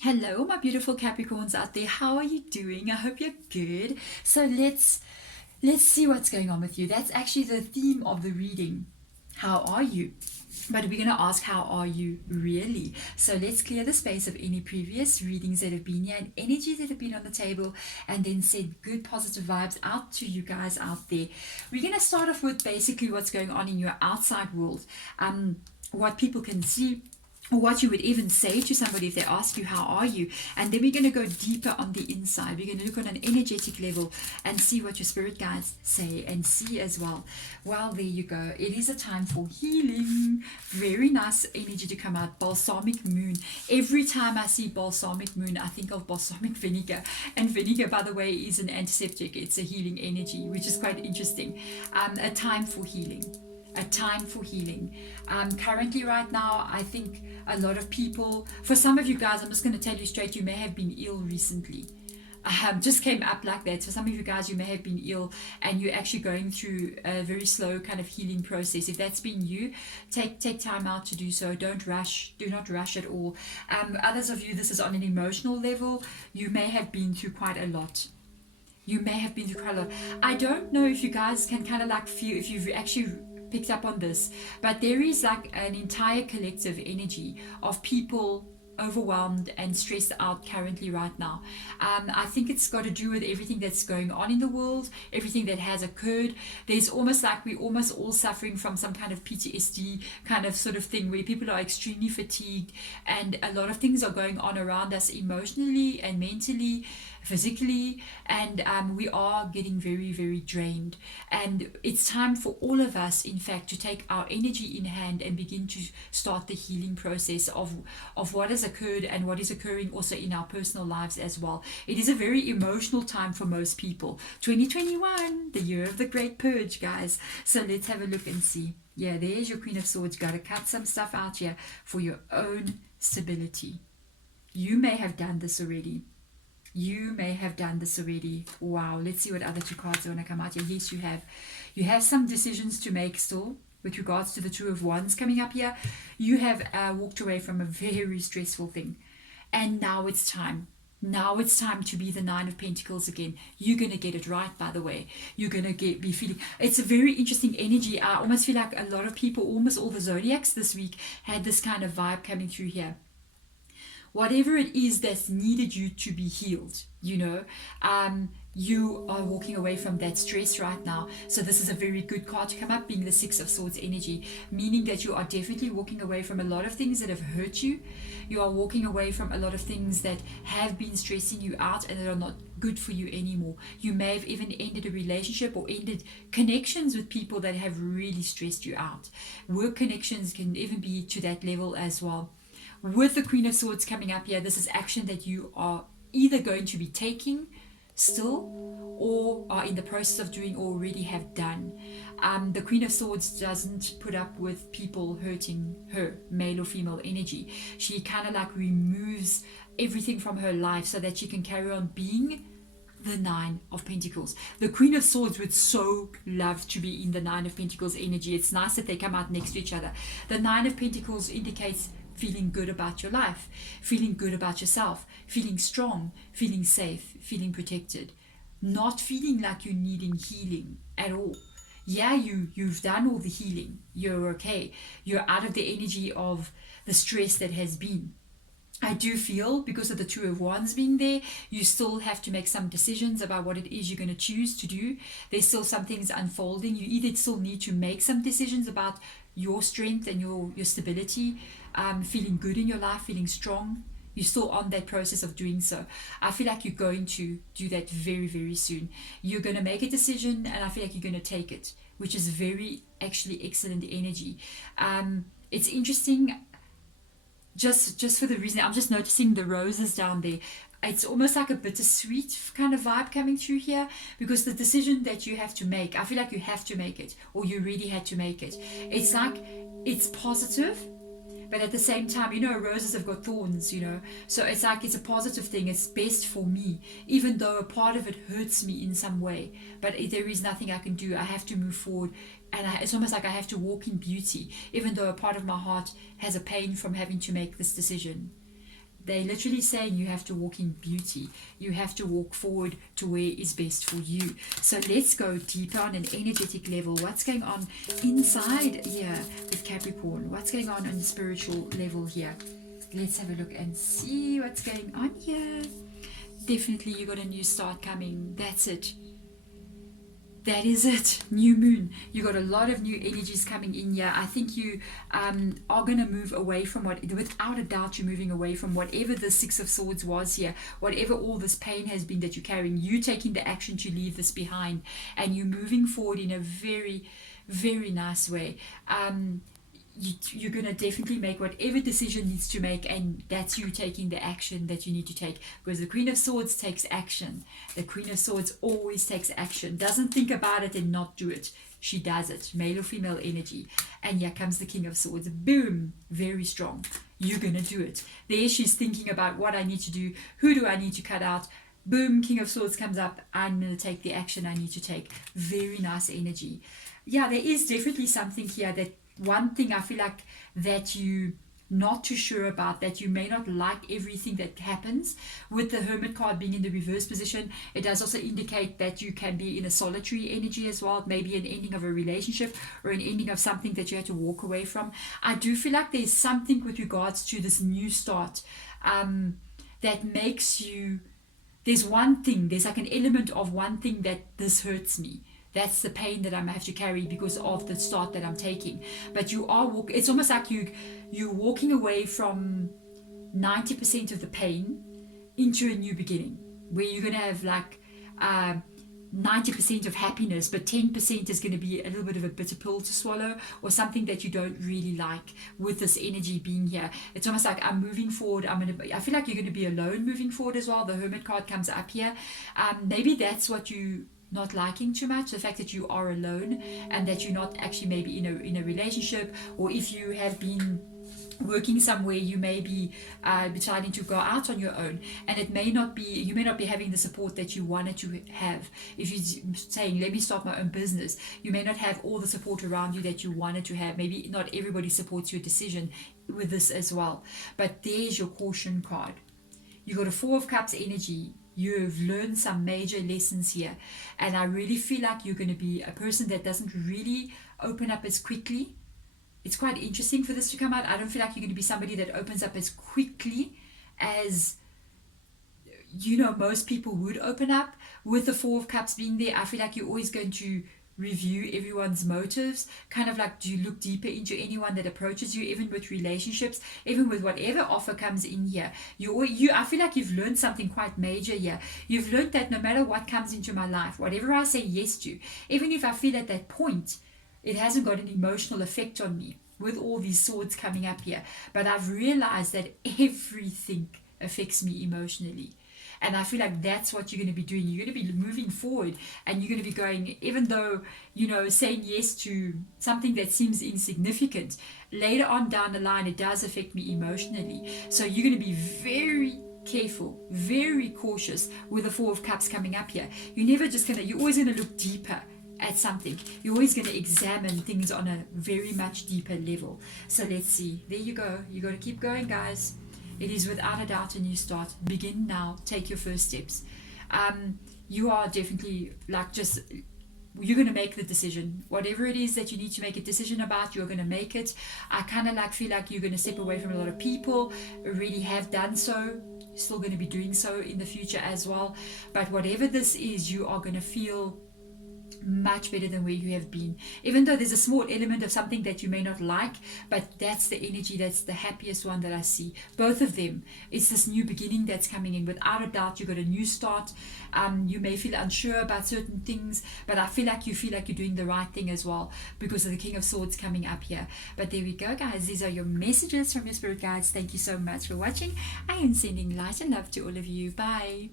Hello, my beautiful Capricorns out there. How are you doing? I hope you're good. So let's see what's going on with you. That's actually the theme of the reading. How are you? But we're going to ask, how are you really? So let's clear the space of any previous readings that have been here and energies that have been on the table, and then send good positive vibes out to you guys out there. We're going to start off with basically what's going on in your outside world, what people can see, or what you would even say to somebody if they ask you, how are you? And then we're going to go deeper on the inside. We're going to look on an energetic level and see what your spirit guides say and see as well. Well, there you go. It is a time for healing. Very nice energy to come out. Balsamic moon. Every time I see balsamic moon, I think of balsamic vinegar. And vinegar, by the way, is an antiseptic. It's a healing energy, which is quite interesting. A time for healing. A time for healing. Currently, right now, I think a lot of people, for some of you guys, I'm just going to tell you straight, you may have been ill recently. Just came up like that. So some of you guys, you may have been ill and you're actually going through a very slow kind of healing process. If that's been you, take time out to do so. Don't rush. Do not rush at all. Others of you, this is on an emotional level. You may have been through quite a lot. You may have been through quite a lot. I don't know if you guys can kind of like feel, if you've actually picked up on this, but there is like an entire collective energy of people overwhelmed and stressed out currently right now. I think it's got to do with everything that's going on in the world, everything that has occurred. There's almost like we're almost all suffering from some kind of PTSD kind of sort of thing where people are extremely fatigued and a lot of things are going on around us emotionally and mentally, physically, and we are getting very, very drained. And it's time for all of us, in fact, to take our energy in hand and begin to start the healing process of what has occurred and what is occurring also in our personal lives as well. It is a very emotional time for most people. 2021, the year of the great purge, guys. So let's have a look and see. Yeah, there's your Queen of Swords. Got to cut some stuff out here for your own stability. You may have done this already. You may have done this already. Wow, let's see what other two cards are going to come out here. Yes, you have. You have some decisions to make still with regards to the Two of Wands coming up here. You have walked away from a very stressful thing. And now it's time. Now it's time to be the Nine of Pentacles again. You're going to get it right, by the way. You're going to be feeling... It's a very interesting energy. I almost feel like a lot of people, almost all the zodiacs this week, had this kind of vibe coming through here. Whatever it is that's needed you to be healed, you are walking away from that stress right now. So this is a very good card to come up, being the Six of Swords energy, meaning that you are definitely walking away from a lot of things that have hurt you. You are walking away from a lot of things that have been stressing you out and that are not good for you anymore. You may have even ended a relationship or ended connections with people that have really stressed you out. Work connections can even be to that level as well. With the Queen of Swords coming up here, this is action that you are either going to be taking still or are in the process of doing or already have done. The Queen of Swords doesn't put up with people hurting her, male or female energy. She kind of like removes everything from her life so that she can carry on being the Nine of Pentacles. The Queen of Swords would so love to be in the Nine of Pentacles energy. It's nice that they come out next to each other. The Nine of Pentacles indicates feeling good about your life, feeling good about yourself, feeling strong, feeling safe, feeling protected, not feeling like you're needing healing at all. Yeah, you've done all the healing. You're okay. You're out of the energy of the stress that has been. I do feel because of the Two of Wands being there, you still have to make some decisions about what it is you're going to choose to do. There's still some things unfolding. You either still need to make some decisions about your strength and your stability, feeling good in your life, feeling strong. You're still on that process of doing so. I feel like you're going to do that very, very soon. You're going to make a decision and I feel like you're going to take it, which is very actually excellent energy. It's interesting just for the reason, I'm just noticing the roses down there. It's almost like a bittersweet kind of vibe coming through here because the decision that you have to make, I feel like you have to make it or you really had to make it. It's like it's positive, but at the same time, roses have got thorns, so it's like it's a positive thing. It's best for me, even though a part of it hurts me in some way, but there is nothing I can do. I have to move forward, and it's almost like I have to walk in beauty, even though a part of my heart has a pain from having to make this decision. They're literally saying you have to walk in beauty. You have to walk forward to where is best for you. So let's go deeper on an energetic level. What's going on inside here with Capricorn? What's going on the spiritual level here? Let's have a look and see what's going on here. Definitely you got a new start coming. That's it. That is it. New moon. You got a lot of new energies coming in here. I think you are going to move away from without a doubt, you're moving away from whatever the Six of Swords was here, whatever all this pain has been that you're carrying. You taking the action to leave this behind, and you're moving forward in a very, very nice way. You're going to definitely make whatever decision needs to make, and that's you taking the action that you need to take, because the Queen of Swords takes action. The Queen of Swords always takes action, doesn't think about it and not do it. She does it. Male or female energy. And here comes the King of Swords. Boom. Very strong. You're going to do it. There she's thinking about what I need to do. Who do I need to cut out? Boom. King of Swords comes up. I'm going to take the action I need to take. Very nice energy. Yeah, there is definitely something here that one thing I feel like that you not too sure about, that you may not like everything that happens. With the Hermit card being in the reverse position, it does also indicate that you can be in a solitary energy as well, maybe an ending of a relationship or an ending of something that you had to walk away from. I do feel like there's something with regards to this new start that makes you, there's like an element of one thing that this hurts me. That's the pain that I have to carry because of the start that I'm taking. But you are it's almost like you're walking away from 90% of the pain into a new beginning, where you're going to have like 90% of happiness, but 10% is going to be a little bit of a bitter pill to swallow, or something that you don't really like with this energy being here. It's almost like I'm moving forward. I feel like you're going to be alone moving forward as well. The Hermit card comes up here. Maybe that's what you not liking too much, the fact that you are alone and that you're not actually maybe in a relationship, or if you have been working somewhere, you may be deciding to go out on your own, and you may not be having the support that you wanted to have. If you're saying, let me start my own business, you may not have all the support around you that you wanted to have. Maybe not everybody supports your decision with this as well. But there's your caution card. You got a Four of Cups energy. You've learned some major lessons here, and I really feel like you're going to be a person that doesn't really open up as quickly. It's quite interesting for this to come out. I don't feel like you're going to be somebody that opens up as quickly as most people would open up. With the Four of Cups being there, I feel like you're always going to review everyone's motives, kind of like, do you look deeper into anyone that approaches you, even with relationships, even with whatever offer comes in here. I feel like you've learned something quite major here. You've learned that no matter what comes into my life, whatever I say yes to, even if I feel at that point it hasn't got an emotional effect on me with all these swords coming up here, but I've realized that everything affects me emotionally. And I feel like that's what you're going to be doing. You're going to be moving forward, and you're going to be going, even though, saying yes to something that seems insignificant, later on down the line, it does affect me emotionally. So you're going to be very careful, very cautious with the Four of Cups coming up here. You're always going to look deeper at something. You're always going to examine things on a very much deeper level. So let's see. There you go. You got to keep going, guys. It is without a doubt a new start. Begin now. Take your first steps. You are definitely you're going to make the decision. Whatever it is that you need to make a decision about, you're going to make it. I kind of feel like you're going to step away from a lot of people. Already have done so. You're still going to be doing so in the future as well. But whatever this is, you are going to feel much better than where you have been, even though there's a small element of something that you may not like, but that's the energy, that's the happiest one that I see. Both of them, it's this new beginning that's coming in. Without a doubt, you got a new start. You may feel unsure about certain things, but I feel like you're doing the right thing as well, because of the King of Swords coming up here. But there we go, guys. These are your messages from your spirit guides. Thank you so much for watching. I am sending light and love to all of you. Bye.